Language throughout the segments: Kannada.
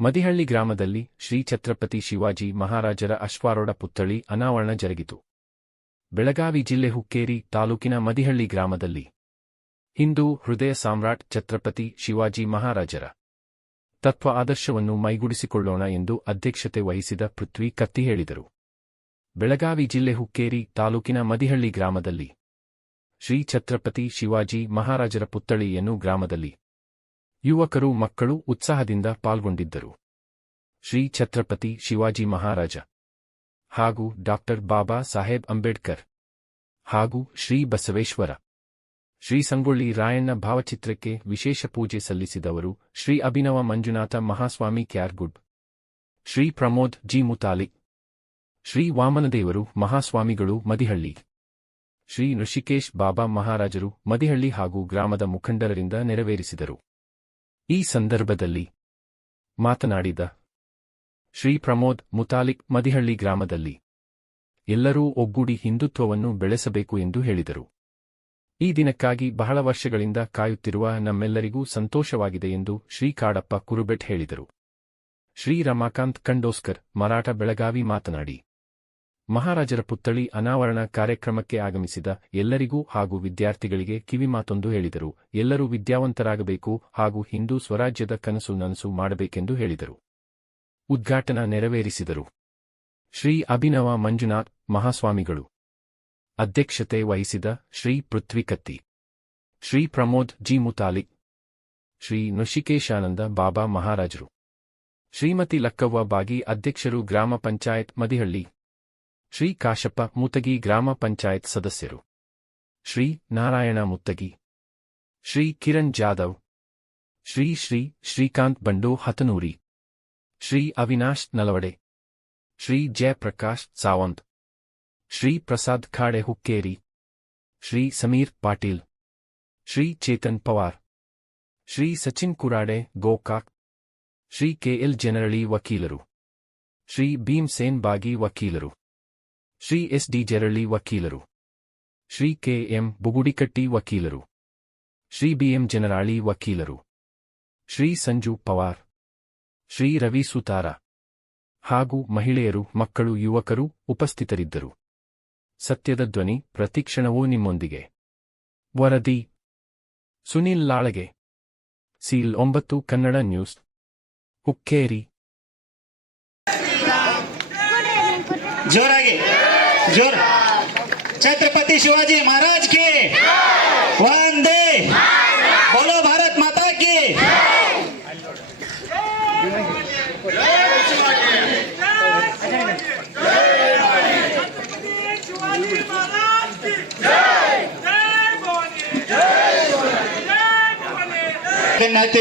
ಮದಿಹಳ್ಳಿ ಗ್ರಾಮದಲ್ಲಿ ಶ್ರೀ ಛತ್ರಪತಿ ಶಿವಾಜಿ ಮಹಾರಾಜರ ಅಶ್ವಾರೂಢ ಪುತ್ಥಳಿ ಅನಾವರಣ ಜರುಗಿತು. ಬೆಳಗಾವಿ ಜಿಲ್ಲೆ ಹುಕ್ಕೇರಿ ತಾಲೂಕಿನ ಮದಿಹಳ್ಳಿ ಗ್ರಾಮದಲ್ಲಿ ಹಿಂದೂ ಹೃದಯ ಸಾಮ್ರಾಟ್ ಛತ್ರಪತಿ ಶಿವಾಜಿ ಮಹಾರಾಜರ ತತ್ವ ಆದರ್ಶವನ್ನು ಮೈಗೂಡಿಸಿಕೊಳ್ಳೋಣ ಎಂದು ಅಧ್ಯಕ್ಷತೆ ವಹಿಸಿದ ಪೃಥ್ವಿ ಕತ್ತಿ ಹೇಳಿದರು. ಬೆಳಗಾವಿ ಜಿಲ್ಲೆ ಹುಕ್ಕೇರಿ ತಾಲೂಕಿನ ಮದಿಹಳ್ಳಿ ಗ್ರಾಮದಲ್ಲಿ. ಶ್ರೀ ಛತ್ರಪತಿ ಶಿವಾಜಿ ಮಹಾರಾಜರ ಪುತ್ಥಳಿಯನ್ನು ಗ್ರಾಮದಲ್ಲಿ. ಯುವಕರು, ಮಕ್ಕಳು ಉತ್ಸಾಹದಿಂದ ಪಾಲ್ಗೊಂಡಿದ್ದರು. ಶ್ರೀ ಛತ್ರಪತಿ ಶಿವಾಜಿ ಮಹಾರಾಜ ಹಾಗೂ ಡಾಕ್ಟರ್ ಬಾಬಾ ಸಾಹೇಬ್ ಅಂಬೇಡ್ಕರ್ ಹಾಗೂ ಶ್ರೀ ಬಸವೇಶ್ವರ, ಶ್ರೀ ಸಂಗೊಳ್ಳಿ ರಾಯಣ್ಣ ಭಾವಚಿತ್ರಕ್ಕೆ ವಿಶೇಷ ಪೂಜೆ ಸಲ್ಲಿಸಿದವರು ಶ್ರೀ ಅಭಿನವ ಮಂಜುನಾಥ ಮಹಾಸ್ವಾಮಿ ಕ್ಯಾರ್ಗುಡ್, ಶ್ರೀ ಪ್ರಮೋದ್ ಜಿ ಮುತಾಲಿ ಶ್ರೀ ವಾಮನದೇವರು, ಮಹಾಸ್ವಾಮಿಗಳು, ಮದಿಹಳ್ಳಿ. ಶ್ರೀ ಋಷಿಕೇಶ್ ಬಾಬಾ ಮಹಾರಾಜರು, ಮದಿಹಳ್ಳಿ ಹಾಗೂ ಗ್ರಾಮದ ಮುಖಂಡರರಿಂದ ನೆರವೇರಿಸಿದರು. ಈ ಸಂದರ್ಭದಲ್ಲಿ ಮಾತನಾಡಿದ ಶ್ರೀ ಪ್ರಮೋದ್ ಮುತಾಲಿಕ್ ಮದಿಹಳ್ಳಿ ಗ್ರಾಮದಲ್ಲಿ ಎಲ್ಲರೂ ಒಗ್ಗೂಡಿ ಹಿಂದುತ್ವವನ್ನು ಬೆಳೆಸಬೇಕು ಎಂದು ಹೇಳಿದರು. ಈ ದಿನಕ್ಕಾಗಿ ಬಹಳ ವರ್ಷಗಳಿಂದ ಕಾಯುತ್ತಿರುವ ನಮ್ಮೆಲ್ಲರಿಗೂ ಸಂತೋಷವಾಗಿದೆ ಎಂದು ಶ್ರೀ ಕಾಡಪ್ಪ ಕುರುಬೆಟ್ ಹೇಳಿದರು. ಶ್ರೀ ರಮಾಕಾಂತ್ ಕಂಡೋಸ್ಕರ್, ಮರಾಠ ಬೆಳಗಾವಿ ಮಾತನಾಡಿ. ಮಹಾರಾಜರ ಪುತ್ಥಳಿ ಅನಾವರಣ ಕಾರ್ಯಕ್ರಮಕ್ಕೆ ಆಗಮಿಸಿದ ಎಲ್ಲರಿಗೂ ಹಾಗೂ ವಿದ್ಯಾರ್ಥಿಗಳಿಗೆ ಕಿವಿಮಾತೊಂದು ಹೇಳಿದರು. ಎಲ್ಲರೂ ವಿದ್ಯಾವಂತರಾಗಬೇಕು ಹಾಗೂ ಹಿಂದೂ ಸ್ವರಾಜ್ಯದ ಕನಸು ನನಸು ಮಾಡಬೇಕೆಂದು ಹೇಳಿದರು. ಉದ್ಘಾಟನಾ ನೆರವೇರಿಸಿದರು. ಶ್ರೀ ಅಭಿನವ ಮಂಜುನಾಥ್ ಮಹಾಸ್ವಾಮಿಗಳು. ಅಧ್ಯಕ್ಷತೆ ವಹಿಸಿದ ಶ್ರೀ ಪೃಥ್ವಿಕತ್ತಿ. ಶ್ರೀ ಪ್ರಮೋದ್ ಜಿ ಮುತಾಲಿ ಶ್ರೀ ನೃಷಿಕೇಶಾನಂದ ಬಾಬಾ ಮಹಾರಾಜರು. ಶ್ರೀಮತಿ ಲಕ್ಕವ್ವ ಬಾಗಿ ಅಧ್ಯಕ್ಷರು ಗ್ರಾಮ ಪಂಚಾಯತ್ ಮದಿಹಳ್ಳಿ. ಶ್ರೀ ಕಾಶಪ್ಪ ಮುತಗಿ ಗ್ರಾಮ ಪಂಚಾಯತ್ ಸದಸ್ಯರು. ಶ್ರೀ ನಾರಾಯಣ ಮುತ್ತಗಿ. ಶ್ರೀ ಕಿರಣ್ ಜಾಧವ್. ಶ್ರೀ ಶ್ರೀ ಶ್ರೀಕಾಂತ್ ಬಂಡೋ ಹತನೂರಿ. ಶ್ರೀ ಅವಿನಾಶ್ ನಲವಡೆ. ಶ್ರೀ ಜಯಪ್ರಕಾಶ್ ಸಾವಂತ್. ಶ್ರೀ ಪ್ರಸಾದ್ ಖಾಡೆ ಹುಕ್ಕೇರಿ. ಶ್ರೀ ಸಮೀರ್ ಪಾಟೀಲ್. ಶ್ರೀ ಚೇತನ್ ಪವಾರ್. ಶ್ರೀ ಸಚಿನ್ ಕುರಾಡೆ ಗೋಕಾಕ್. ಶ್ರೀ ಕೆಎಲ್ ಜನರಳಿ ವಕೀಲರು. ಶ್ರೀ ಭೀಮ್ಸೇನ್ ಬಾಗಿ ವಕೀಲರು. ಶ್ರೀ ಎಸ್ ಡಿ ಜರಳಿ ವಕೀಲರು. ಶ್ರೀ ಕೆ ಎಂ ಬುಗುಡಿಕಟ್ಟಿ ವಕೀಲರು. ಶ್ರೀ ಬಿ ಎಂ ಜನರಾಳಿ ವಕೀಲರು. ಶ್ರೀ ಸಂಜು ಪವಾರ್. ಶ್ರೀ ರವಿ ಸುತಾರ. ಹಾಗೂ ಮಹಿಳೆಯರು, ಮಕ್ಕಳು, ಯುವಕರು ಉಪಸ್ಥಿತರಿದ್ದರು. ಸತ್ಯದ ಧ್ವನಿ ಪ್ರತಿಕ್ಷಣವೂ ನಿಮ್ಮೊಂದಿಗೆ. ವರದಿ. ಸುನಿಲ್ ಲಾಳಗೆ. ಸೀಲ್ ಒಂಬತ್ತು, ಕನ್ನಡ ನ್ಯೂಸ್. ಹುಕ್ಕೇರಿ. ಜೋರಾಗಿ. જોર છત્રપતિ શિવાજી મહારાજ કે વંદે બોલો ભારત માતા કે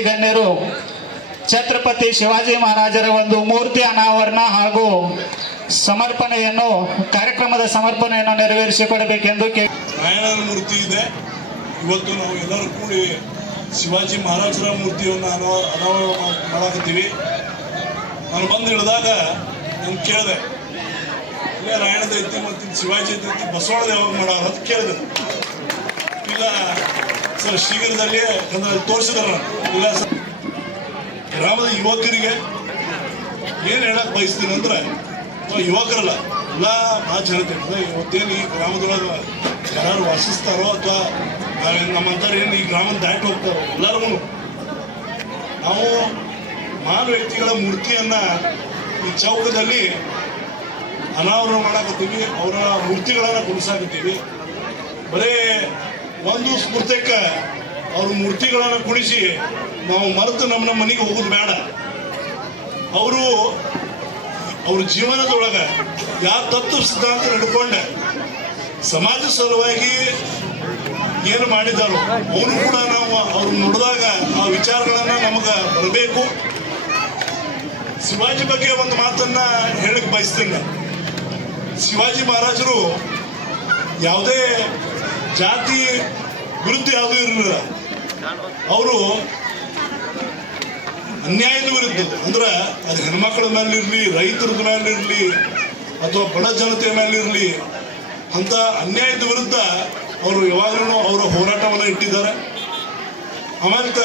ಗಣ್ಯರು ಛತ್ರಪತಿ ಶಿವಾಜಿ ಮಹಾರಾಜರ ಒಂದು ಮೂರ್ತಿ ಅನಾವರಣ ಹಾಗೂ ಸಮರ್ಪಣೆಯನ್ನು, ಕಾರ್ಯಕ್ರಮದ ಸಮರ್ಪಣೆಯನ್ನು ನೆರವೇರಿಸಿಕೊಡಬೇಕೆಂದು ನಾರಾಯಣನ ಮೂರ್ತಿ ಇದೆ. ಇವತ್ತು ನಾವು ಎಲ್ಲರೂ ಕೂಡಿ ಶಿವಾಜಿ ಮಹಾರಾಜರ ಮೂರ್ತಿಯನ್ನು ಅನಾವ ಅನಾವರಣ ಮಾಡಾಕತ್ತೀವಿ. ನಾನು ಬಂದು ಇಳಿದಾಗ ನಾನು ಕೇಳಿದೆ. ಇಲ್ಲೇ ರಾಯಣದ ಐತಿ ಮತ್ತು ಶಿವಾಜಿ ಐತಿ ಬಸವಣ್ಣದ ಯಾವಾಗ ಮಾಡೋರು ಅಂತ ಕೇಳಿದೆ. ಇಲ್ಲ, ಸರ್ ಶೀಘ್ರದಲ್ಲಿ ತೋರಿಸಿದಾರ ಇಲ್ಲ, ಸರ್. ಗ್ರಾಮದ ಯುವಕರಿಗೆ ಏನು ಹೇಳಕ್ಕೆ ಬಯಸ್ತೀನಿ ಅಂದ್ರೆ ಯುವಕರಲ್ಲ, ಎಲ್ಲ ಭಾಳ ಜನತೆ ಅಂದ್ರೆ ಇವತ್ತೇನು ಈ ಗ್ರಾಮದೊಳಗೆ ಯಾರು ವಾಸಿಸ್ತಾರೋ ಅಥವಾ ನಮ್ಮಂಥವ್ರು ಈ ಗ್ರಾಮ ದಾಟಿ ಹೋಗ್ತಾರೋ, ಎಲ್ಲರೂ ನಾವು ಮಾನ ವ್ಯಕ್ತಿಗಳ ಮೂರ್ತಿಯನ್ನ ಈ ಚೌಕದಲ್ಲಿ ಅನಾವರಣ ಮಾಡಾಕತ್ತೀವಿ, ಅವರ ಮೂರ್ತಿಗಳನ್ನ ಕುಣಿಸಾಕತ್ತೀವಿ ಬರೇ ಒಂದು ಸ್ಫೂರ್ತಕ್ಕೆ ಅವ್ರ ಮೂರ್ತಿಗಳನ್ನ ಕುಣಿಸಿ ನಾವು ಮರೆತು ನಮ್ಮ ನಮ್ಮ ಮನೆಗೆ ಹೋಗೋದು ಬೇಡ. ಅವರು ಅವ್ರ ಜೀವನದೊಳಗ ಯಾವ ತತ್ವ ಸಿದ್ಧಾಂತ ನಡ್ಕೊಂಡ ಸಮಾಜ ಸಲುವಾಗಿ ಏನು ಮಾಡಿದಾರೋ ಅವನು ಕೂಡ ನಾವು ಅವ್ರು ನೋಡಿದಾಗ ಆ ವಿಚಾರಗಳನ್ನ ನಮಗ ಬರಬೇಕು. ಶಿವಾಜಿ ಬಗ್ಗೆ ಒಂದು ಮಾತನ್ನ ಹೇಳಕ್ ಬಯಸ್ತೇನೆ. ಶಿವಾಜಿ ಮಹಾರಾಜರು ಯಾವುದೇ ಜಾತಿ ವಿರುದ್ಧ ಯಾವುದೂ ಇರಲಿಲ್ಲ. ಅವರು ಅನ್ಯಾಯದ ವಿರುದ್ಧ ಅಂದ್ರೆ ಅದು ಹೆಣ್ಮಕ್ಳ ಮೇಲೆ ಇರಲಿ ರೈತರ ಮೇಲೆ ಇರಲಿ, ಅಥವಾ ಬಡ ಜನತೆಯ ಮೇಲಿರಲಿ ಅಂತ ಅನ್ಯಾಯದ ವಿರುದ್ಧ ಅವರು ಯಾವಾಗಲೂ ಅವರ ಹೋರಾಟವನ್ನು ಇಟ್ಟಿದ್ದಾರೆ. ಅವಂತ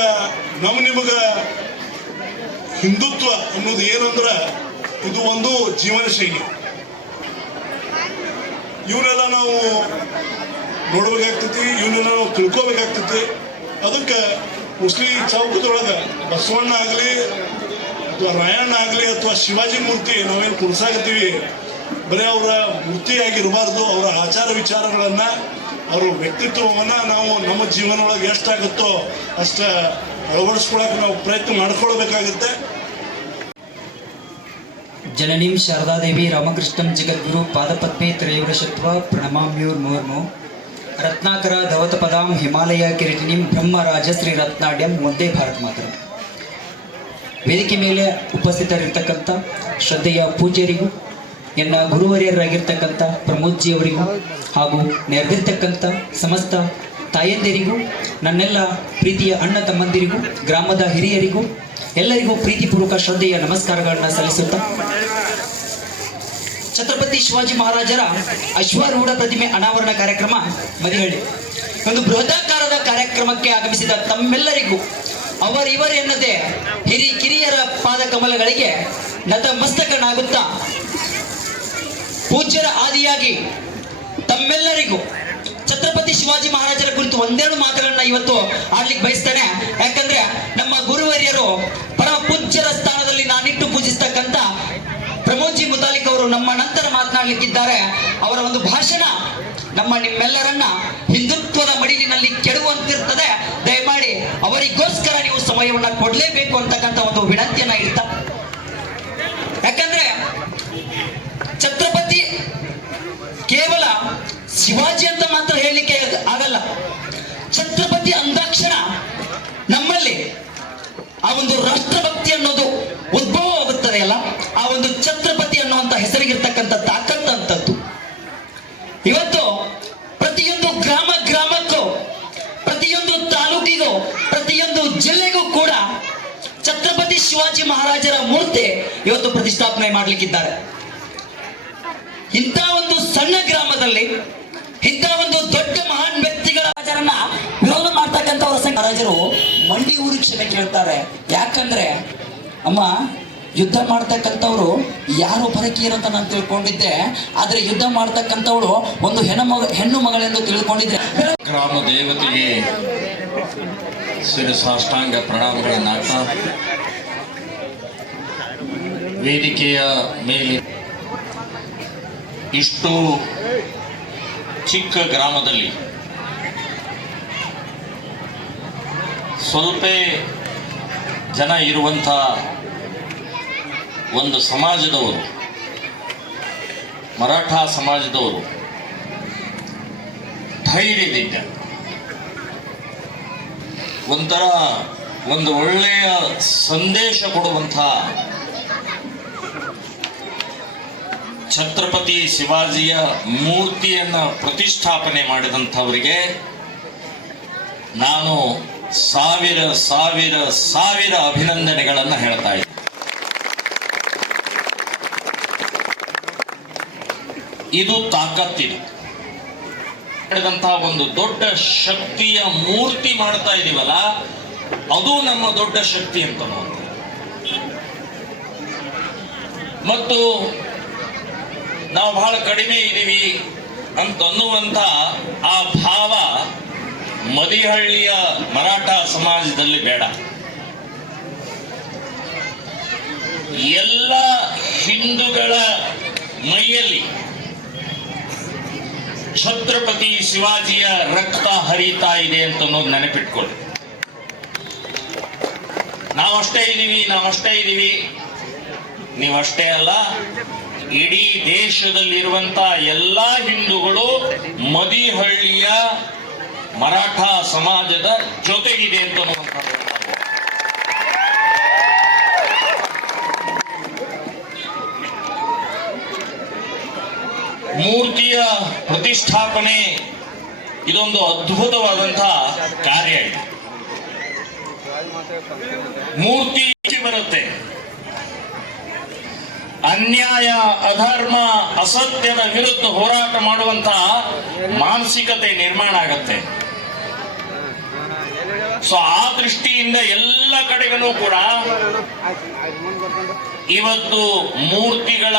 ನಮ್ಮ ನಿಮಗೆ ಹಿಂದುತ್ವ ಅನ್ನೋದು ಏನಂದ್ರ ಇದು ಒಂದು ಜೀವನ ಶೈಲಿ. ಇವನ್ನೆಲ್ಲ ನಾವು ನೋಡ್ಬೇಕಾಗ್ತೈತಿ, ಇವನ್ನೆಲ್ಲ ನಾವು ತಿಳ್ಕೊಬೇಕಾಗ್ತೈತಿ. ಅದಕ್ಕೆ ಮುಸ್ಲಿ ಚೌಕದೊಳಗೆ ಬಸವಣ್ಣ ಆಗಲಿ ಅಥವಾ ರಾಯಣ್ಣ ಆಗಲಿ ಅಥವಾ ಶಿವಾಜಿ ಮೂರ್ತಿ ನಾವೇನು ಕುಣಿಸಾಕತ್ತೀವಿ ಬರೀ ಅವರ ಮೂರ್ತಿಯಾಗಿರಬಾರ್ದು ಅವರ ಆಚಾರ ವಿಚಾರಗಳನ್ನ, ಅವರ ವ್ಯಕ್ತಿತ್ವವನ್ನ ನಾವು ನಮ್ಮ ಜೀವನೊಳಗೆ ಎಷ್ಟಾಗುತ್ತೋ ಅಷ್ಟ ಅಳವಡಿಸ್ಕೊಳಕ್ಕೆ ನಾವು ಪ್ರಯತ್ನ ಮಾಡ್ಕೊಳ್ಬೇಕಾಗುತ್ತೆ. ಜನನೀಂ ಶಾರದಾದೇವಿ ರಾಮಕೃಷ್ಣಂ ಜಗದ್ಗುರು ಪಾದಪತ್ನಿ ತ್ರಯೋಡಶತ್ವ ಪ್ರಣಮಾಮ್ಯೂರ್ ಪ್ರಣಮಾಮ್ಯೂರ್ಮುರ್ಮು ರತ್ನಾಕರ ಧವತ ಪದಾಂ ಹಿಮಾಲಯ ಕಿರೀಟಿನಿಂ ಬ್ರಹ್ಮರಾಜ ಶ್ರೀ ರತ್ನಾಡ್ಯಂ ಒಂದೇ ಭಾರತ್ ಮಾತ್ರ. ವೇದಿಕೆ ಮೇಲೆ ಉಪಸ್ಥಿತರಿರ್ತಕ್ಕಂಥ ಶ್ರದ್ಧೆಯ ಪೂಜ್ಯರಿಗೂ, ಎನ್ನ ಗುರುವರಿಯರಾಗಿರ್ತಕ್ಕಂಥ ಪ್ರಮೋದ್ಜಿಯವರಿಗೂ ಹಾಗೂ ನೆರೆದಿರ್ತಕ್ಕಂಥ ಸಮಸ್ತ ತಾಯಂದಿರಿಗೂ, ನನ್ನೆಲ್ಲ ಪ್ರೀತಿಯ ಅಣ್ಣ ತಮ್ಮಂದಿರಿಗೂ, ಗ್ರಾಮದ ಹಿರಿಯರಿಗೂ, ಎಲ್ಲರಿಗೂ ಪ್ರೀತಿಪೂರ್ವಕ ಶ್ರದ್ಧೆಯ ನಮಸ್ಕಾರಗಳನ್ನು ಸಲ್ಲಿಸುತ್ತಾ ಛತ್ರಪತಿ ಶಿವಾಜಿ ಮಹಾರಾಜರ ಅಶ್ವಾರೂಢ ಪ್ರತಿಮೆ ಅನಾವರಣ ಕಾರ್ಯಕ್ರಮ ಮದಿಹಳ್ಳಿ ಒಂದು ಬೃಹದಾಕಾರದ ಕಾರ್ಯಕ್ರಮಕ್ಕೆ ಆಗಮಿಸಿದ ತಮ್ಮೆಲ್ಲರಿಗೂ ಅವರಿವರೆನ್ನದೇ ಹಿರಿ ಕಿರಿಯರ ಪಾದ ಕಮಲಗಳಿಗೆ ನತಮಸ್ತಕನಾಗುತ್ತಾ ಪೂಜ್ಯರ ಆದಿಯಾಗಿ ತಮ್ಮೆಲ್ಲರಿಗೂ ಛತ್ರಪತಿ ಶಿವಾಜಿ ಮಹಾರಾಜರ ಕುರಿತು ಒಂದೆರಡು ಮಾತುಗಳನ್ನ ಇವತ್ತು ಆಡ್ಲಿಕ್ಕೆ ಬಯಸ್ತೇನೆ. ಯಾಕಂದ್ರೆ ನಮ್ಮ ಗುರುವರಿಯರು ಪರಮ ಪೂಜ್ಯರ ಸ್ಥಾನದಲ್ಲಿ ನಾನಿಟ್ಟು ಪೂಜಿಸ್ತಕ್ಕಂಥ ಪ್ರಮೋದ್ಜಿ ಮುತಾಲಿಕ್ ಅವರು ನಮ್ಮ ನಂತರ ಮಾತನಾಡಲಿಕ್ಕಿದ್ದಾರೆ. ಅವರ ಒಂದು ಭಾಷಣ ನಮ್ಮ ನಿಮ್ಮೆಲ್ಲರನ್ನ ಹಿಂದುತ್ವದ ಮಡಿಲಿನಲ್ಲಿ ಕೆಡುವಂತಿರ್ತದೆ. ದಯಮಾಡಿ ಅವರಿಗೋಸ್ಕರ ನೀವು ಸಮಯವನ್ನ ಕೊಡಲೇಬೇಕು ಅಂತಕ್ಕಂಥ ಒಂದು ವಿನಂತಿಯನ್ನ ಇಡ್ತಾ ಯಾಕಂದ್ರೆ ಛತ್ರಪತಿ ಕೇವಲ ಶಿವಾಜಿ ಅಂತ ಮಾತ್ರ ಹೇಳಲಿಕ್ಕೆ ಆಗಲ್ಲ. ಛತ್ರಪತಿ ಅಂದಾಕ್ಷಣ ನಮ್ಮಲ್ಲಿ ಆ ಒಂದು ರಾಷ್ಟ್ರಭಕ್ತಿ ಅನ್ನೋದು ಉದ್ಭವ ಅಲ್ಲ ಆ ಒಂದು ಛತ್ರಪತಿ ಅನ್ನುವಂತ ಹೆಸರಿಗಿರ್ತಕ್ಕಂಥ ತಾಕತ್ತು ಅಂತದ್ದು. ಇವತ್ತು ಪ್ರತಿಯೊಂದು ಗ್ರಾಮ ಗ್ರಾಮಕ್ಕೂ, ಪ್ರತಿಯೊಂದು ತಾಲೂಕಿಗೂ, ಪ್ರತಿಯೊಂದು ಜಿಲ್ಲೆಗೂ ಕೂಡ ಛತ್ರಪತಿ ಶಿವಾಜಿ ಮಹಾರಾಜರ ಮೂರ್ತಿ ಇವತ್ತು ಪ್ರತಿಷ್ಠಾಪನೆ ಮಾಡಲಿಕ್ಕಿದ್ದಾರೆ. ಇಂಥ ಒಂದು ಸಣ್ಣ ಗ್ರಾಮದಲ್ಲಿ, ಇಂಥ ಒಂದು ದೊಡ್ಡ ಮಹಾನ್ ವ್ಯಕ್ತಿಗಳ ವಿರೋಧ ಮಾಡ್ತಕ್ಕಂಥವರ ರಾಜರು ಮಂಡಿ ಊರಿ ಕ್ಷಮೆ ಕೇಳ್ತಾರೆ. ಯಾಕಂದ್ರೆ, ಅಮ್ಮ ಯುದ್ಧ ಮಾಡ್ತಕ್ಕಂಥವ್ರು ಯಾರು ಪರಕೀಯರು ಅಂತ ನಾನು ತಿಳ್ಕೊಂಡಿದ್ದೆ, ಆದ್ರೆ ಯುದ್ಧ ಮಾಡ್ತಕ್ಕಂಥವ್ರು ಒಂದು ಹೆಣ್ಣು ಹೆಣ್ಣು ಮಗಳೆಂದು ತಿಳ್ಕೊಂಡಿದ್ದೆ. ಗ್ರಾಮ ದೇವತೆಗೆ ಶಿರಸಾಷ್ಟಾಂಗ ಪ್ರಣಾಮಗಳನ್ನು ಹಾಕ್ತಾ ವೇದಿಕೆಯ ಮೇಲೆ ಇಷ್ಟು ಚಿಕ್ಕ ಗ್ರಾಮದಲ್ಲಿ ಸ್ವಲ್ಪ ಜನ ಇರುವಂಥ ಒಂದು ಸಮಾಜದವರು, ಮರಾಠ ಸಮಾಜದವರು ಧೈರ್ಯದಿಂದ, ಒಂಥರ ಒಂದು ಒಳ್ಳೆಯ ಸಂದೇಶ ಕೊಡುವಂಥ ಛತ್ರಪತಿ ಶಿವಾಜಿಯ ಮೂರ್ತಿಯನ್ನ ಪ್ರತಿಷ್ಠಾಪನೆ ಮಾಡಿದಂಥವರಿಗೆ ನಾನು ಸಾವಿರ ಸಾವಿರ ಸಾವಿರ ಅಭಿನಂದನೆಗಳನ್ನು ಹೇಳ್ತಾ ಇದು ತಾಕತ್ತಿದು ಒಂದು ದೊಡ್ಡ ಶಕ್ತಿಯ ಮೂರ್ತಿ ಮಾಡ್ತಾ ಇದೀವಲ್ಲ, ಅದು ನಮ್ಮ ದೊಡ್ಡ ಶಕ್ತಿ ಅಂತ ಮತ್ತು ನಾವು ಬಹಳ ಕಡಿಮೆ ಇದ್ದೀವಿ ಅಂತ ಅನ್ನುವಂತ ಆ ಭಾವ ಮದಿಹಳ್ಳಿಯ ಮರಾಠ ಸಮಾಜದಲ್ಲಿ ಬೇಡ. ಎಲ್ಲ ಹಿಂದೂಗಳ ಮೈಯಲ್ಲಿ ಛತ್ರಪತಿ ಶಿವಾಜಿಯ ರಕ್ತ ಹರಿತಾ ಇದೆ ಅಂತ ಅನ್ನೋದು ನೆನಪಿಟ್ಕೊಳ್ಳಿ. ನಾವಷ್ಟೇ ಇದೀವಿ ನಾವಷ್ಟೇ ಇದೀವಿ ನೀವಷ್ಟೇ ಅಲ್ಲ, ಇಡೀ ದೇಶದಲ್ಲಿರುವಂತ ಎಲ್ಲಾ ಹಿಂದೂಗಳು ಮದಿಹಳ್ಳಿಯ ಮರಾಠ ಸಮಾಜದ ಜೊತೆಗಿದೆ ಅಂತ ಅನ್ನುವಂಥದ್ದು. ಮೂರ್ತಿಯ ಪ್ರತಿಷ್ಠಾಪನೆ. ಇದೊಂದು ಅದ್ಭುತವಾದಂತಹ ಕಾರ್ಯ ಇದು. ಮೂರ್ತಿ ಬರುತ್ತೆ. ಅನ್ಯಾಯ, ಅಧರ್ಮ, ಅಸತ್ಯದ ವಿರುದ್ಧ ಹೋರಾಟ ಮಾಡುವಂತ ಮಾನಸಿಕತೆ ನಿರ್ಮಾಣ ಆಗತ್ತೆ. ಸೊ, ಆ ದೃಷ್ಟಿಯಿಂದ ಎಲ್ಲ ಕಡೆಗೂ ಕೂಡ ಇವತ್ತು ಮೂರ್ತಿಗಳ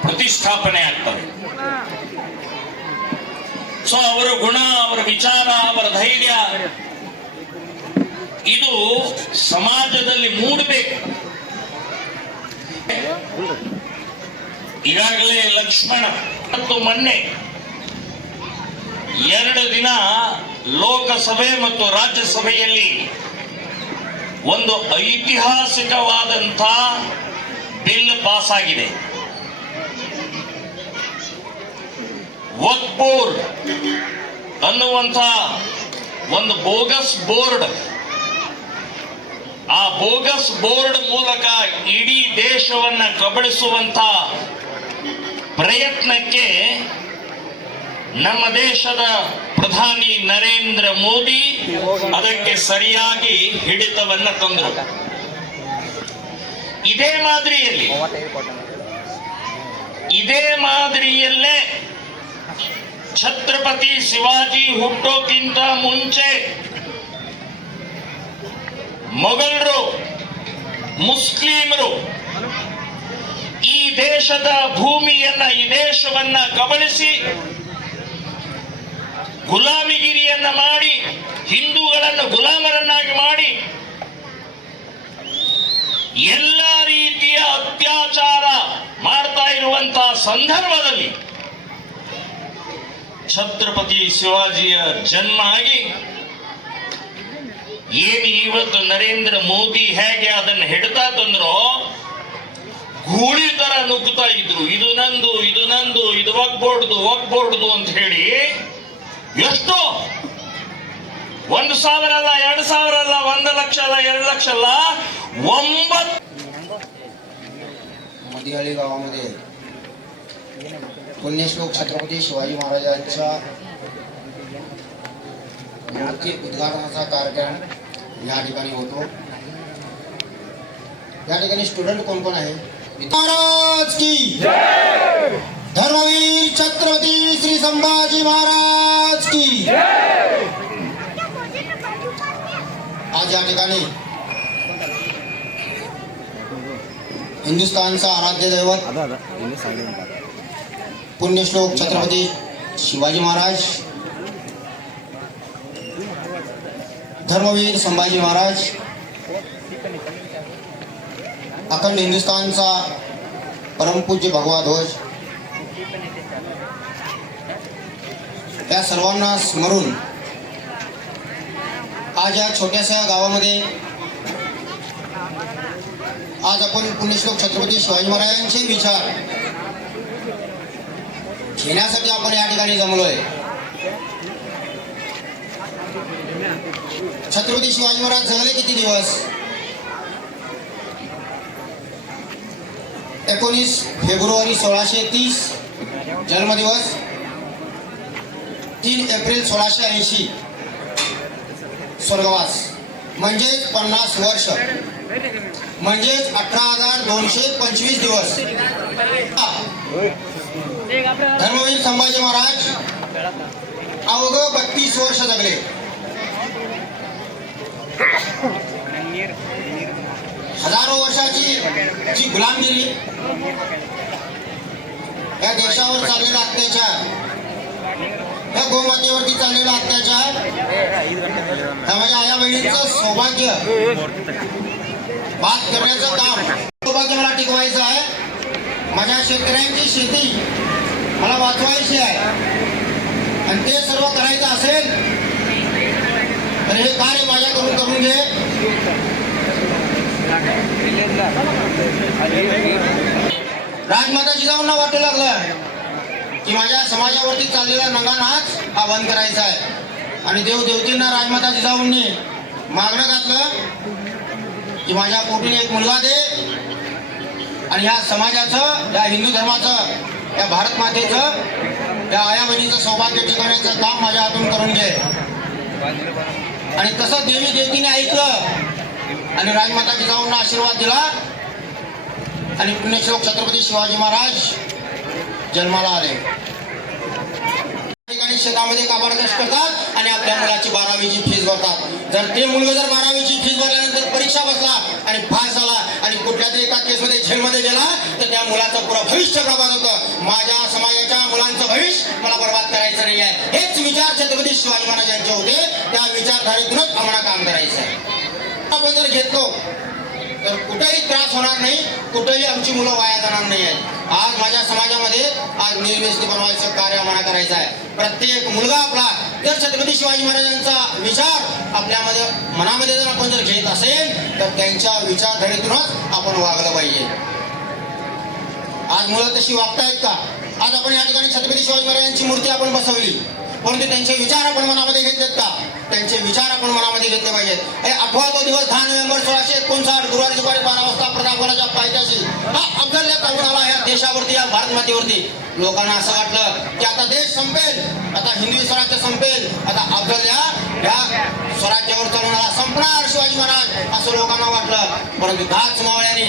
ಪ್ರತಿಷ್ಠಾಪನೆ ಆಗ್ತದೆ. ಸೊ ಅವರ ಗುಣ, ಅವರ ವಿಚಾರ, ಅವರ ಧೈರ್ಯ, ಇದು ಸಮಾಜದಲ್ಲಿ ಮೂಡಬೇಕು. ಈಗಾಗಲೇ ಲಕ್ಷ್ಮಣ ಮತ್ತು ಮೊನ್ನೆ ಎರಡು ದಿನ ಲೋಕಸಭೆ ಮತ್ತು ರಾಜ್ಯಸಭೆಯಲ್ಲಿ ಒಂದು ಐತಿಹಾಸಿಕವಾದಂಥ ಬಿಲ್ ಪಾಸ್ ಆಗಿದೆ ವಕ್ ಬೋರ್ಡ್ ಅನ್ನುವಂಥ ಒಂದು ಬೋಗಸ್ ಬೋರ್ಡ್. ಆ ಬೋಗಸ್ ಬೋರ್ಡ್ ಮೂಲಕ ಇಡೀ ದೇಶವನ್ನ ಕಬಳಿಸುವಂತ ಪ್ರಯತ್ನಕ್ಕೆ ನಮ್ಮ ದೇಶದ ಪ್ರಧಾನಿ ನರೇಂದ್ರ ಮೋದಿ ಅದಕ್ಕೆ ಸರಿಯಾಗಿ ಹಿಡಿತವನ್ನ ತಂದರು. ಇದೇ ಮಾದರಿಯಲ್ಲಿ, ಇದೇ ಮಾದರಿಯಲ್ಲೇ ಛತ್ರಪತಿ ಶಿವಾಜಿ ಹುಟ್ಟೋಕ್ಕಿಂತ ಮುಂಚೆ ಮೊಘಲರು, ಮುಸ್ಲಿಮರು ಈ ದೇಶದ ಭೂಮಿಯನ್ನ, ಈ ದೇಶವನ್ನ ಕಬಳಿಸಿ ಗುಲಾಮಿಗಿರಿಯನ್ನ ಮಾಡಿ, ಹಿಂದೂಗಳನ್ನು ಗುಲಾಮರನ್ನಾಗಿ ಮಾಡಿ ಎಲ್ಲ ರೀತಿಯ ಅತ್ಯಾಚಾರ ಮಾಡ್ತಾ ಇರುವಂತಹ ಸಂದರ್ಭದಲ್ಲಿ ಛತ್ರಪತಿ ಶಿವಾಜಿಯ ಜನ್ಮ ಆಗಿ ಏನು ಇವತ್ತು ನರೇಂದ್ರ ಮೋದಿ ಹೇಗೆ ಅದನ್ನ ಹಿಡ್ತಾ ತಂದ್ರೋ, ಗೂಳಿ ತರ ನುಗ್ತಾ ಇದ್ರು. ಇದು ನಂದು ಇದು ನಂದು, ಇದು ಒಗ್ಬೋಡ್ದು ಒಗ್ಬೋಡ್ದು ಅಂತ ಹೇಳಿ ಎಷ್ಟು, ಒಂದು ಸಾವಿರ ಅಲ್ಲ ಎರಡು ಸಾವಿರ ಅಲ್ಲ ಒಂದು ಲಕ್ಷ ಅಲ್ಲ ಎರಡು ಲಕ್ಷ ಅಲ್ಲ ಒಂಬತ್ತು पुण्यश्लोक छत्रपती शिवाजी महाराजांच्या मूर्ती उद्घाटनाचा कार्यक्रम या ठिकाणी होतो. या ठिकाणी स्टुडंट कोण कोण आहे? महाराज की धर्मवीर छत्रपती श्री संभाजी महाराज की आज या ठिकाणी हिंदुस्थानचा आराध्य दैवत पुण्यश्लोक छत्रपती शिवाजी महाराज धर्मवीर संभाजी महाराज अखंड हिंदुस्थानचा परमपूज्य भगवा ध्वज. या सर्वांना स्मरून आज या छोट्याशा गावामध्ये आज आपण पुण्यश्लोक छत्रपती शिवाजी महाराजांचे विचार घेण्यासाठी आपण या ठिकाणी जमलोय. छत्रपती शिवाजी महाराज जगले किती दिवस? एकोणीस फेब्रुवारी सोळाशे तीस जन्मदिवस. तीन एप्रिल सोळाशे ऐंशी स्वर्गवास. म्हणजेच पन्नास वर्ष. म्हणजेच अठरा हजार दोनशे पंचवीस दिवस. धर्मवीर संभाजी महाराज अवघ बत्तीस वर्ष जगले. हजारो वर्षाची जी गुलामगिरी या देशावर चाललेला अत्याचार या गोमातेवरती चाललेला अत्याचार माझ्या आया बहिणींचं सौभाग्य बात करण्याचं काम सौभाग्य मला टिकवायचं आहे. माझ्या शेतकऱ्यांची शेती मला वाचवायची आहे. आणि ते सर्व करायचं असेल तर हे कार्य माझ्याकडून करून घे. राजमाता जिजाऊंना वाटू लागलं की माझ्या समाजावरती चाललेला नंगा नाच हा बंद करायचा आहे. आणि देवदेवतींना राजमाता जिजाऊंनी मागणं घातलं की माझ्या पोटीने एक मुलगा दे. आणि ह्या समाजाचं या हिंदू धर्माचं या भारत मातेचं या आया बहिणीचं सौभाग्य टिकवण्याचं काम माझ्या हातून करून घे. आणि तसं देवी देवतीने ऐकलं आणि राजमाता जिजाऊंना आशीर्वाद दिला आणि पुण्यश्लोक छत्रपती शिवाजी महाराज जन्माला आले. ठिकाणी शेतामध्ये काबाड कष्ट करतात आणि आपल्या मुलाची बारावीची फीस भरतात. जर ते मुलगा जर बारावीची फीस भरल्यानंतर परीक्षा बसला आणि पास झाला कुठल्या तरी एका केसमध्ये झेलमध्ये गेला तर त्या मुलाचं पुरं भविष्य बर्बाद होतं. माझ्या समाजाच्या मुलांचं भविष्य मला बर्बाद करायचं नाही आहे हेच विचार छत्रपती शिवाजी महाराज यांचे होते. त्या विचारधारेतूनच आम्हाला काम करायचं आहे आपण जर घेतो तर कुठेही त्रास होणार नाही कुठेही आमची मुलं वाया जाणार नाही आहेत. आज माझ्या समाजामध्ये आज निर्मिती बनवायचं कार्य आम्हाला करायचं आहे. प्रत्येक मुलगा आपला जर छत्रपती शिवाजी महाराजांचा विचार आपल्यामध्ये मनामध्ये जर आपण जर घेत असेल तर त्यांच्या विचारधारेतूनच आपण वागलं पाहिजे. आज मुलं तशी वागतायत का? आज आपण या ठिकाणी छत्रपती शिवाजी महाराजांची मूर्ती आपण बसवली. परंतु त्यांचे विचार आपण मनामध्ये घेतलेत का? त्यांचे विचार आपण मनामध्ये घेतले पाहिजेत. हे आठवा तो दिवस दहा नोव्हेंबर सोळाशे एकोणसाठ गुरुवारी दुपारी बारा वाजता प्रतापगडाच्या पायथ्याशी हा अफजलला चालून आला या देशावरती या भारत मातेवरती. लोकांना असं वाटलं की आता देश संपेल आता हिंदवी स्वराज्य संपेल आता अफजल ह्या या स्वराज्यावर चालून आला संपणार शिवाजी महाराज असं लोकांना वाटलं. परंतु दहाच मावळ्याने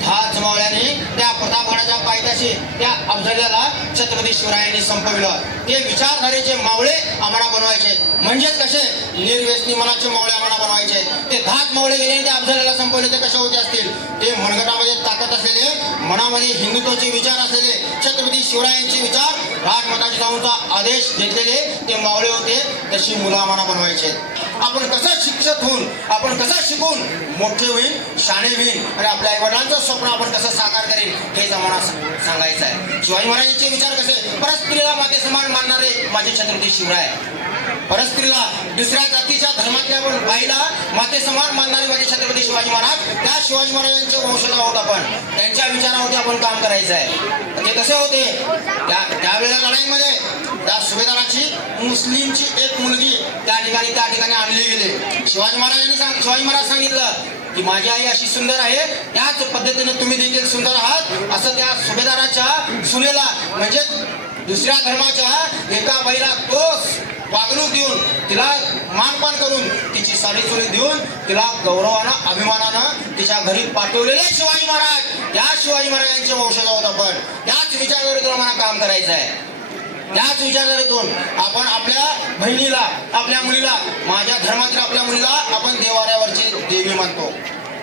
दहाच मावळ्याने त्या प्रतापगडाच्या पायथ्याशी त्या अफजल्याला छत्रपती शिवरायांनी संपविलं. ते विचारधारेचे मावळे आम्हाला बनवायचे. म्हणजेच कसे? निर्व्यसनी मनाचे मावळे आम्हाला बनवायचे. ते दहाच मावळे गेले आणि त्या अफजल्याला संपवले. ते कसे होते असतील? ते मनगटामध्ये ताकद असलेले मनामध्ये हिंदुत्वाचे विचार असलेले छत्रपती शिवरायांचे विचार राजमाता जाऊनचा आदेश घेतलेले ते मावळे होते. तशी मुलं आम्हाला बनवायचे. आपण कसं शिक्षक होऊन आपण कसं शिकून मोठे होईल शाणे होईल आणि आपल्या आईवडिलांचं स्वप्न आपण कसं साकार करेल हे जमाना सांगायचं आहे. शिवाजी महाराजांचे विचार कसे? परत स्त्रीला माते समान मानणारे माझे छत्रपती शिवराय. परस्त्रीला दुसऱ्या जातीच्या धर्मातल्या पण बाईला माते समान मानणारे माझे छत्रपती शिवाजी महाराज त्या शिवाजी महाराजांचे वंशज आहोत आपण. त्यांच्या विचारावरती आपण काम करायचं आहे. ते कसे होते? त्या त्यावेळेला लढाईमध्ये त्या सुभेदाराची मुस्लिमची एक मुलगी त्या ठिकाणी त्या ठिकाणी आणली गेली. शिवाजी महाराजांनी सांग शिवाजी महाराज सांगितलं की माझी आई अशी सुंदर आहे. त्याच पद्धतीने तुम्ही देखील सुंदर आहात. असं त्या सुभेदाराच्या सुनेला म्हणजे दुसऱ्या धर्माच्या एका बाईला तो वागणूक देऊन तिला मानपान करून तिची साडी चोरी देऊन तिला गौरवानं अभिमानानं तिच्या घरी पाठवलेले शिवाजी महाराज. त्या शिवाजी महाराजांचे वंशज आहोत आपण त्याच विचारधारेतून आम्हाला काम करायचं आहे. त्याच विचारधारेतून आपण आपल्या बहिणीला आपल्या मुलीला माझ्या धर्मातील आपल्या मुलीला आपण देवाऱ्यावरची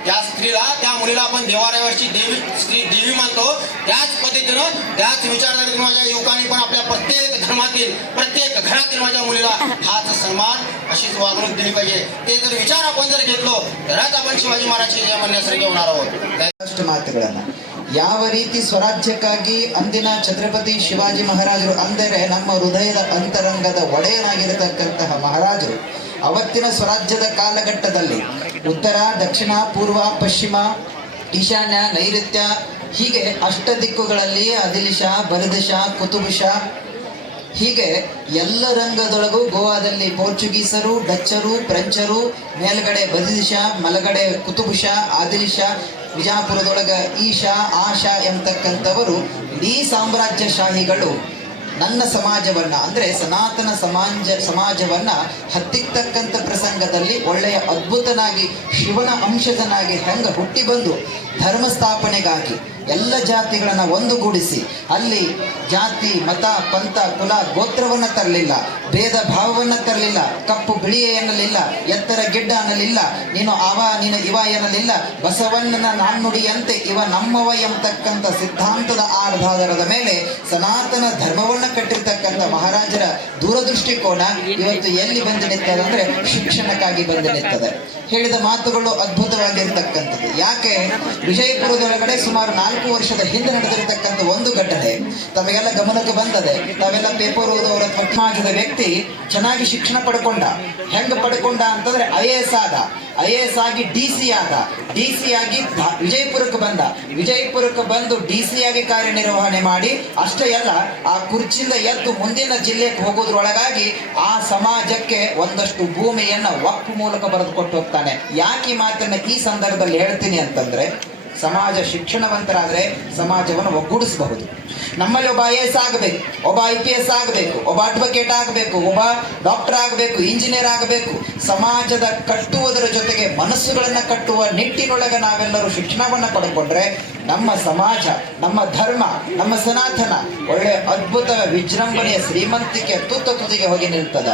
त्या स्त्रीला त्या मुलीला आपण देवाऱ्यावरची देवी स्त्री देवी मानतो त्याच पद्धतीनं त्याच विचारधारेतून माझ्या युवकांनी पण आपल्या प्रत्येक धर्मातील प्रत्येक घरातील माझ्या मुलीला हाच सन्मान अशीच वागणूक दिली पाहिजे ते जर विचार आपण जर घेतलो तरच आपण शिवाजी महाराजची जय म्हणण्यासारखे होणार आहोत ಅಷ್ಟು ಮಾತುಗಳನ್ನ ಯಾವ ರೀತಿ ಸ್ವರಾಜ್ಯಕ್ಕಾಗಿ ಅಂದಿನ ಛತ್ರಪತಿ ಶಿವಾಜಿ ಮಹಾರಾಜರು ಅಂದರೆ ನಮ್ಮ ಹೃದಯದ ಅಂತರಂಗದ ಒಡೆಯನಾಗಿರತಕ್ಕಂತಹ ಮಹಾರಾಜರು ಅವತ್ತಿನ ಸ್ವರಾಜ್ಯದ ಕಾಲಘಟ್ಟದಲ್ಲಿ ಉತ್ತರ, ದಕ್ಷಿಣ, ಪೂರ್ವ, ಪಶ್ಚಿಮ, ಈಶಾನ್ಯ, ನೈಋತ್ಯ, ಹೀಗೆ ಅಷ್ಟ ದಿಕ್ಕುಗಳಲ್ಲಿ ಅದಿಲಿಶ ಬರದಶ ಕುತುಬುಷ, ಹೀಗೆ ಎಲ್ಲ ರಂಗದೊಳಗೂ ಗೋವಾದಲ್ಲಿ ಪೋರ್ಚುಗೀಸರು, ಡಚ್ಚರು, ಫ್ರೆಂಚರು, ಮೇಲ್ಗಡೆ ಬದಿಶ ಮಲಗಡೆ ಕುತುಬುಷ, ಆದಿಲಿಶ, ವಿಜಾಪುರದೊಳಗ ಈಶಾ, ಆಶಾ ಎಂತಕ್ಕಂಥವರು ಇಡೀ ಸಾಮ್ರಾಜ್ಯಶಾಹಿಗಳು. ನನ್ನ ಸಮಾಜವನ್ನ, ಅಂದ್ರೆ ಸನಾತನ ಸಮಾಜ, ಸಮಾಜವನ್ನ ಹತ್ತಿಕ್ತಕ್ಕಂಥ ಪ್ರಸಂಗದಲ್ಲಿ ಒಳ್ಳೆಯ ಅದ್ಭುತನಾಗಿ, ಶಿವನ ಅಂಶದನಾಗಿ ಹೆಂಗ ಹುಟ್ಟಿ ಬಂದು ಧರ್ಮ ಸ್ಥಾಪನೆಗಾಗಿ ಎಲ್ಲ ಜಾತಿಗಳನ್ನ ಒಂದುಗೂಡಿಸಿ, ಅಲ್ಲಿ ಜಾತಿ, ಮತ, ಪಂಥ, ಕುಲ, ಗೋತ್ರವನ್ನ ತರಲಿಲ್ಲ. ಭೇದ ಭಾವವನ್ನ ತರಲಿಲ್ಲ. ಕಪ್ಪು ಬಿಳಿಯ ಎನ್ನಲಿಲ್ಲ. ಎತ್ತರ ಗಿಡ್ಡ ಅನ್ನಲಿಲ್ಲ. ನೀನು ಅವ, ನೀನು ಇವ ಎನ್ನಲಿಲ್ಲ. ಬಸವಣ್ಣನ ನಾಣ್ಣುಡಿಯಂತೆ ಇವ ನಮ್ಮವ ಎಂಬತಕ್ಕಂಥ ಸಿದ್ಧಾಂತದ ಆಧಾರದ ಮೇಲೆ ಸನಾತನ ಧರ್ಮವನ್ನ ಕಟ್ಟಿರ್ತಕ್ಕಂಥ ಮಹಾರಾಜರ ದೂರದೃಷ್ಟಿಕೋನ ಇವತ್ತು ಎಲ್ಲಿ ಬಂದು ನಿಂತದೆ ಅಂದ್ರೆ ಶಿಕ್ಷಣಕ್ಕಾಗಿ ಬಂದು ನಿಂತದೆ ಹೇಳಿದ ಮಾತುಗಳು ಅದ್ಭುತವಾಗಿರ್ತಕ್ಕಂಥದ್ದು. ಯಾಕೆ? ವಿಜಯಪುರದೊಳಗಡೆ ಸುಮಾರು ನಾಲ್ಕು ವರ್ಷದ ಹಿಂದೆ ನಡೆದಿರತಕ್ಕಂಥ ಒಂದು ಘಟನೆ. ತಮಗೆಲ್ಲ ಗಮನಕ್ಕೆ ಬಂದದೆ. ತಾವೆಲ್ಲ ಪೇಪರ್ ಓದೋರ ಸಮಾಜದ ವ್ಯಕ್ತಿ ಚೆನ್ನಾಗಿ ಶಿಕ್ಷಣ ಪಡ್ಕೊಂಡ. ಹೆಂಗ್ ಪಡ್ಕೊಂಡ ಅಂತಂದ್ರೆ ಐ ಎ ಎಸ್ ಆದ. ಐ ಆಗಿ ಡಿ ಸಿ ಆದ. ಡಿ ಸಿ ಆಗಿ ವಿಜಯಪುರಕ್ಕೆ ಬಂದ. ವಿಜಯಪುರಕ್ಕೆ ಬಂದು ಡಿ ಸಿ ಆಗಿ ಕಾರ್ಯನಿರ್ವಹಣೆ ಮಾಡಿ, ಅಷ್ಟೇ ಅಲ್ಲ, ಆ ಕುರ್ಚಿಯಿಂದ ಎದ್ದು ಮುಂದಿನ ಜಿಲ್ಲೆಗೆ ಹೋಗೋದ್ರೊಳಗಾಗಿ ಆ ಸಮಾಜಕ್ಕೆ ಒಂದಷ್ಟು ಭೂಮಿಯನ್ನ ವಕ್ಫ್ ಮೂಲಕ ಬರೆದು ಕೊಟ್ಟು ಹೋಗ್ತಾನೆ. ಯಾಕೆ ಈ ಮಾತನ್ನ ಈ ಸಂದರ್ಭದಲ್ಲಿ ಹೇಳ್ತೀನಿ ಅಂತಂದ್ರೆ ಸಮಾಜ ಶಿಕ್ಷಣವಂತರಾದರೆ ಸಮಾಜವನ್ನು ಒಗ್ಗೂಡಿಸಬಹುದು. ನಮ್ಮಲ್ಲಿ ಒಬ್ಬ ಐ ಎಸ್ ಆಗಬೇಕು, ಒಬ್ಬ ಐ ಪಿ ಎಸ್ ಆಗಬೇಕು, ಒಬ್ಬ ಅಡ್ವೊಕೇಟ್ ಆಗಬೇಕು, ಒಬ್ಬ ಡಾಕ್ಟರ್ ಆಗಬೇಕು ಇಂಜಿನಿಯರ್ ಆಗಬೇಕು. ಸಮಾಜದ ಕಟ್ಟುವುದರ ಜೊತೆಗೆ ಮನಸ್ಸುಗಳನ್ನು ಕಟ್ಟುವ ನಿಟ್ಟಿನೊಳಗೆ ನಾವೆಲ್ಲರೂ ಶಿಕ್ಷಣವನ್ನು ಪಡ್ಕೊಂಡ್ರೆ ನಮ್ಮ ಸಮಾಜ, ನಮ್ಮ ಧರ್ಮ, ನಮ್ಮ ಸನಾತನ ಒಳ್ಳೆ ಅದ್ಭುತ ವಿಜೃಂಭಣೆಯ ಶ್ರೀಮಂತಿಕೆ ತುತ್ತ ತುದಿಗೆ ಹೋಗಿ ನಿಲ್ತದ.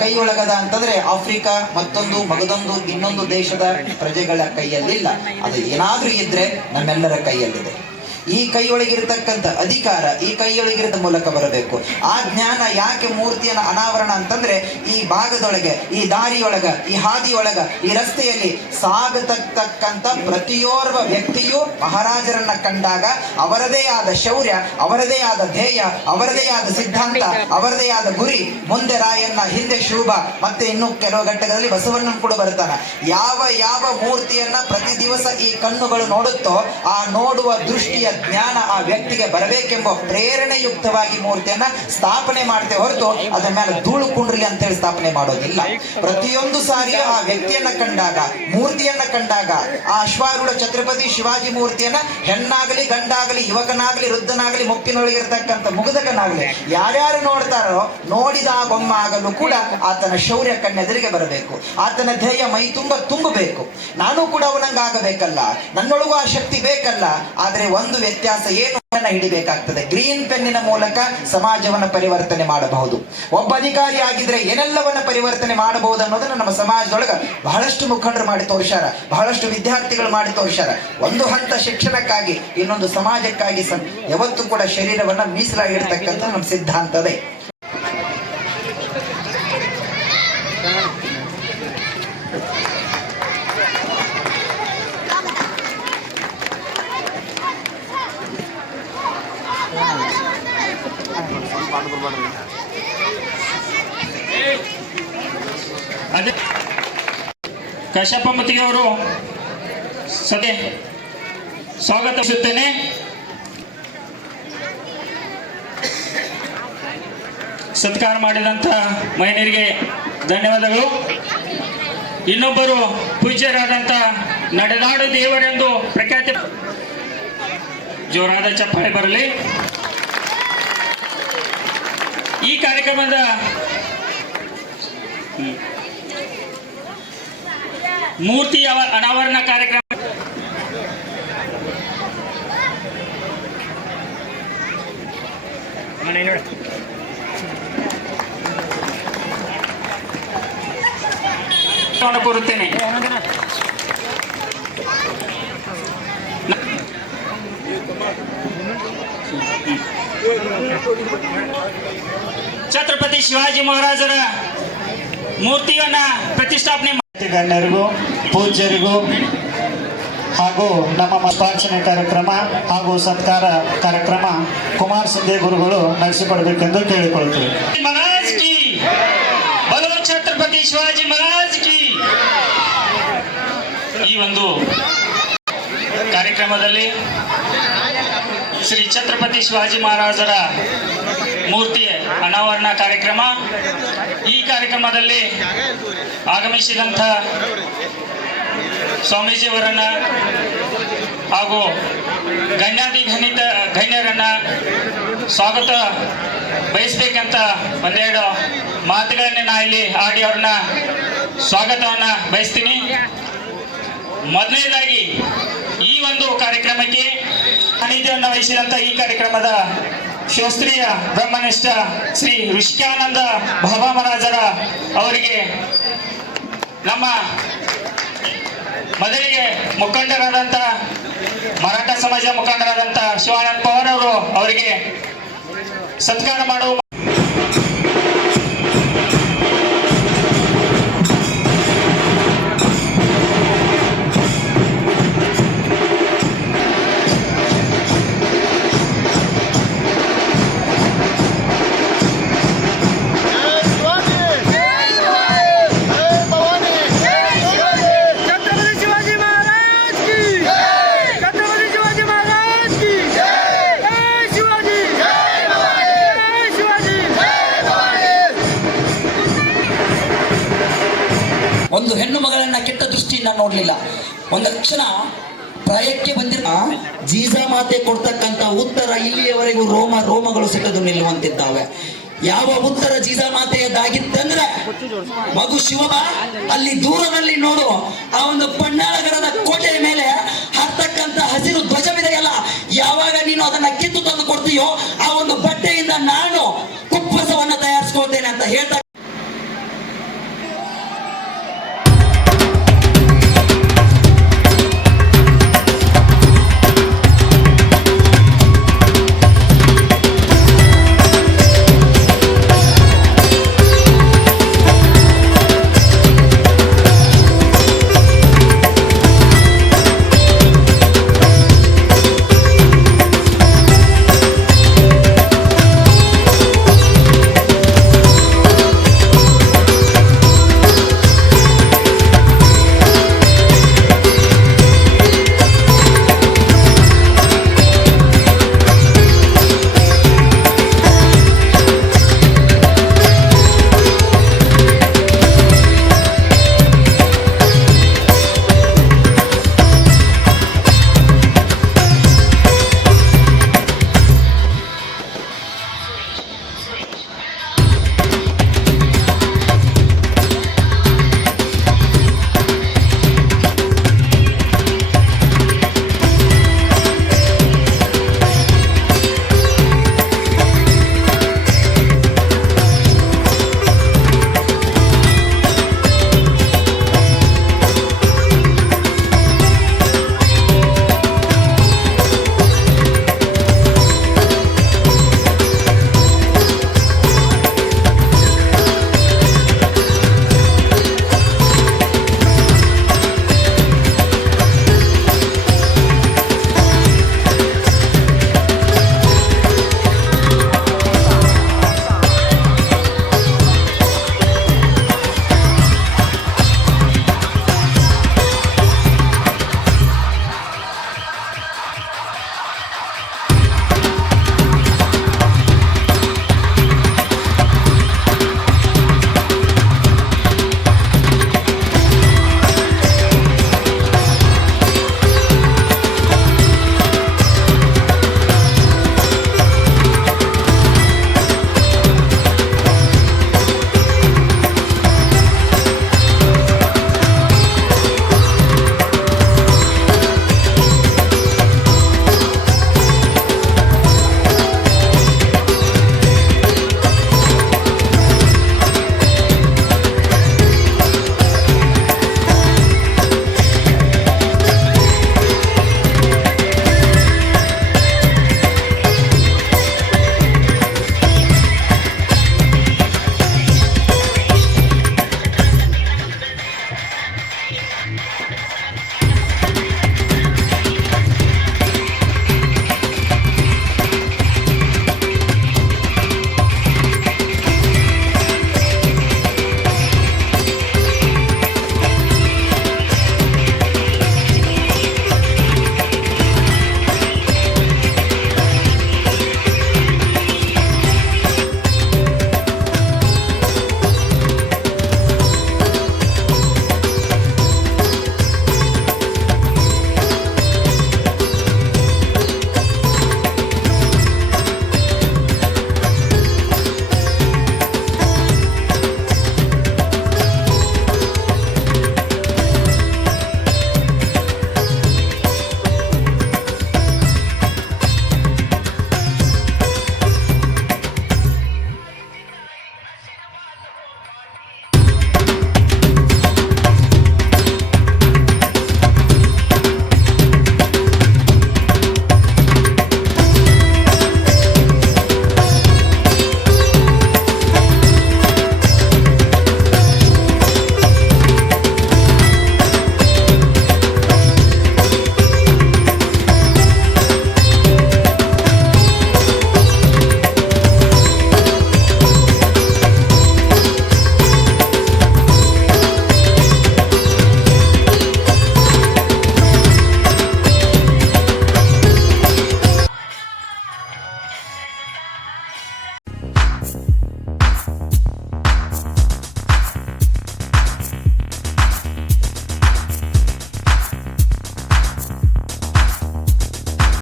ಕೈ ಒಳಗದ ಅಂತಂದ್ರೆ ಆಫ್ರಿಕಾ ಮತ್ತೊಂದು ಮಗದೊಂದು ಇನ್ನೊಂದು ದೇಶದ ಪ್ರಜೆಗಳ ಕೈಯಲ್ಲಿಲ್ಲ. ಅದು ಏನಾದ್ರೂ ಇದ್ರೆ ನಮ್ಮೆಲ್ಲರ ಕೈಯಲ್ಲಿದೆ. ಈ ಕೈಯೊಳಗಿರತಕ್ಕಂಥ ಅಧಿಕಾರ ಈ ಕೈಯೊಳಗಿರದ ಮೂಲಕ ಬರಬೇಕು. ಆ ಜ್ಞಾನ ಯಾಕೆ ಮೂರ್ತಿಯನ್ನು ಅನಾವರಣ ಅಂತಂದ್ರೆ ಈ ಭಾಗದೊಳಗೆ, ಈ ದಾರಿಯೊಳಗ, ಈ ಹಾದಿಯೊಳಗ, ಈ ರಸ್ತೆಯಲ್ಲಿ ಸಾಗತಕ್ಕಂಥ ಪ್ರತಿಯೋರ್ವ ವ್ಯಕ್ತಿಯು ಮಹಾರಾಜರನ್ನ ಕಂಡಾಗ ಅವರದೇ ಆದ ಶೌರ್ಯ, ಅವರದೇ ಆದ ಧ್ಯೇಯ, ಅವರದೇ ಆದ ಸಿದ್ಧಾಂತ, ಅವರದೇ ಆದ ಗುರಿ, ಮುಂದೆ ರಾಯಣ್ಣ, ಹಿಂದೆ ಶೂಭ, ಮತ್ತೆ ಇನ್ನು ಕೆಲವು ಘಟ್ಟಗಳಲ್ಲಿ ಬಸವಣ್ಣನ ಕೂಡ ಬರ್ತಾನ. ಯಾವ ಯಾವ ಮೂರ್ತಿಯನ್ನ ಪ್ರತಿ ದಿವಸ ಈ ಕಣ್ಣುಗಳು ನೋಡುತ್ತೋ ಆ ನೋಡುವ ದೃಷ್ಟಿಯ ಜ್ಞಾನ ಆ ವ್ಯಕ್ತಿಗೆ ಬರಬೇಕೆಂಬ ಪ್ರೇರಣೆಯುಕ್ತವಾಗಿ ಮೂರ್ತಿಯನ್ನ ಸ್ಥಾಪನೆ ಮಾಡ್ತೇವೆ ಹೊರತು ಅದರ ಮೇಲೆ ಧೂಳು ಕುಂಡ್ರಲಿ ಅಂತೇಳಿ ಸ್ಥಾಪನೆ ಮಾಡೋದಿಲ್ಲ. ಪ್ರತಿಯೊಂದು ಸಾರಿ ಆ ವ್ಯಕ್ತಿಯನ್ನ ಕಂಡಾಗ, ಮೂರ್ತಿಯನ್ನ ಕಂಡಾಗ, ಆ ಅಶ್ವಾರೂಢ ಛತ್ರಪತಿ ಶಿವಾಜಿ ಮೂರ್ತಿಯನ್ನ ಹೆಣ್ಣಾಗಲಿ, ಗಂಡಾಗಲಿ, ಯುವಕನಾಗಲಿ, ವೃದ್ಧನಾಗಲಿ ಮುಪ್ಪಿನೊಳಗಿರ್ತಕ್ಕಂಥ ಮುಗುದಕನಾಗಲಿ, ಯಾರ್ಯಾರು ನೋಡ್ತಾರೋ ನೋಡಿದ ಆ ಬೊಮ್ಮ ಆಗಲು ಕೂಡ ಆತನ ಶೌರ್ಯ ಕಣ್ಣೆದುರಿಗೆ ಬರಬೇಕು. ಆತನ ಧ್ಯೇಯ ಮೈ ತುಂಬ ತುಂಬಬೇಕು. ನಾನು ಕೂಡ ಅವನಂಗಾಗಬೇಕಲ್ಲ ನನ್ನೊಳಗೂ ಆ ಶಕ್ತಿ ಬೇಕಲ್ಲ. ಆದರೆ ಒಂದು ವ್ಯತ್ಯಾಸ ಏನು ಹಿಡಿಬೇಕಾಗ್ತದೆ. ಗ್ರೀನ್ ಪೆನ್ನಿನ ಮೂಲಕ ಸಮಾಜವನ್ನ ಪರಿವರ್ತನೆ ಮಾಡಬಹುದು. ಒಬ್ಬ ಅಧಿಕಾರಿ ಆಗಿದ್ರೆ ಏನೆಲ್ಲವನ್ನ ಪರಿವರ್ತನೆ ಮಾಡಬಹುದು ಅನ್ನೋದನ್ನ ನಮ್ಮ ಸಮಾಜದೊಳಗ ಬಹಳಷ್ಟು ಮುಖಂಡರು ಮಾಡಿ ತೋರಿಸ್ಯಾರ. ಬಹಳಷ್ಟು ವಿದ್ಯಾರ್ಥಿಗಳು ಮಾಡಿ ತೋರಿಸ್ಯಾರ. ಒಂದು ಹಂತ ಶಿಕ್ಷಣಕ್ಕಾಗಿ, ಇನ್ನೊಂದು ಸಮಾಜಕ್ಕಾಗಿ ಯಾವತ್ತೂ ಕೂಡ ಶರೀರವನ್ನ ಮೀಸಲಾಗಿರ್ತಕ್ಕಂಥ ನಮ್ಮ ಸಿದ್ಧಾಂತದೇ ಅದೇ ಕಶ್ಯಪ ಮತ್ತಿಗೆ ಅವರು ಸದ್ಯ ಸ್ವಾಗತಿಸುತ್ತೇನೆ ಸತ್ಕಾರ ಮಾಡಿದಂಥ ಮಹಿಳೆಯರಿಗೆ ಧನ್ಯವಾದಗಳು. ಇನ್ನೊಬ್ಬರು ಪೂಜ್ಯರಾದಂಥ ನಡೆದಾಡು ದೇವರೆಂದು ಪ್ರಖ್ಯಾತಿ ಜೋರಾದ ಚಪ್ಪಾಳೆ ಬರಲಿ. ಈ ಕಾರ್ಯಕ್ರಮದ ಮೂರ್ತಿ ಅನಾವರಣ ಕಾರ್ಯಕ್ರಮ. ಕೋರುತ್ತೇನೆ. ಛತ್ರಪತಿ ಶಿವಾಜಿ ಮಹಾರಾಜರ ಮೂರ್ತಿಯನ್ನ ಪ್ರತಿಷ್ಠಾಪನೆ ಖ್ಯಾತಿ ಗಣ್ಯರಿಗೂ ಪೂಜ್ಯರಿಗೂ ಹಾಗೂ ನಮ್ಮ ಮತಾರ್ಚನೆ ಕಾರ್ಯಕ್ರಮ ಹಾಗೂ ಸತ್ಕಾರ ಕಾರ್ಯಕ್ರಮ ಕುಮಾರ್ ಸಿಂಧೆ ಗುರುಗಳು ನಡೆಸಿಕೊಡಬೇಕೆಂದು ಕೇಳಿಕೊಳ್ಳುತ್ತೇವೆ. ಛತ್ರಪತಿ ಶಿವಾಜಿ ಮಹಾರಾಜ್ ಕಿ. ಈ ಒಂದು ಕಾರ್ಯಕ್ರಮದಲ್ಲಿ ಶ್ರೀ ಛತ್ರಪತಿ ಶಿವಾಜಿ ಮಹಾರಾಜರ ಮೂರ್ತಿ ಅನಾವರಣ ಕಾರ್ಯಕ್ರಮ. ಈ ಕಾರ್ಯಕ್ರಮದಲ್ಲಿ ಆಗಮಿಸಿದಂಥ ಸ್ವಾಮೀಜಿಯವರನ್ನ ಹಾಗೂ ಗಣ್ಯಾತಿ ಗಣಿತ ಗಣ್ಯರನ್ನ ಸ್ವಾಗತ ಬಯಸ್ಬೇಕಂತ ಒಂದೆರಡು ಮಾತುಗಳನ್ನ ನಾ ಇಲ್ಲಿ ಆಡಿ ಅವ್ರನ್ನ ಸ್ವಾಗತವನ್ನ ಬಯಸ್ತೀನಿ. ಮೊದಲನೇದಾಗಿ ಈ ಒಂದು ಕಾರ್ಯಕ್ರಮಕ್ಕೆ ಸಾನ್ನಿಧ್ಯವನ್ನು ವಹಿಸಿದಂತ ಈ ಕಾರ್ಯಕ್ರಮದ ಶಾಸ್ತ್ರೀಯ ಬ್ರಹ್ಮನಿಷ್ಠ ಶ್ರೀ ಋಷಿಕಾನಂದ ಬಾಬಾ ಮಹಾರಾಜರ ಅವರಿಗೆ ನಮ್ಮ ಮೊದಲಿಗೆ ಮುಖಂಡರಾದಂಥ ಮರಾಠ ಸಮಾಜ ಮುಖಂಡರಾದಂಥ ಶಿವಾನಂದ ಪವಾರ್ ಅವರು ಅವರಿಗೆ ಸತ್ಕಾರ ಮಾಡುವ ಯಾವ ಉತ್ತರ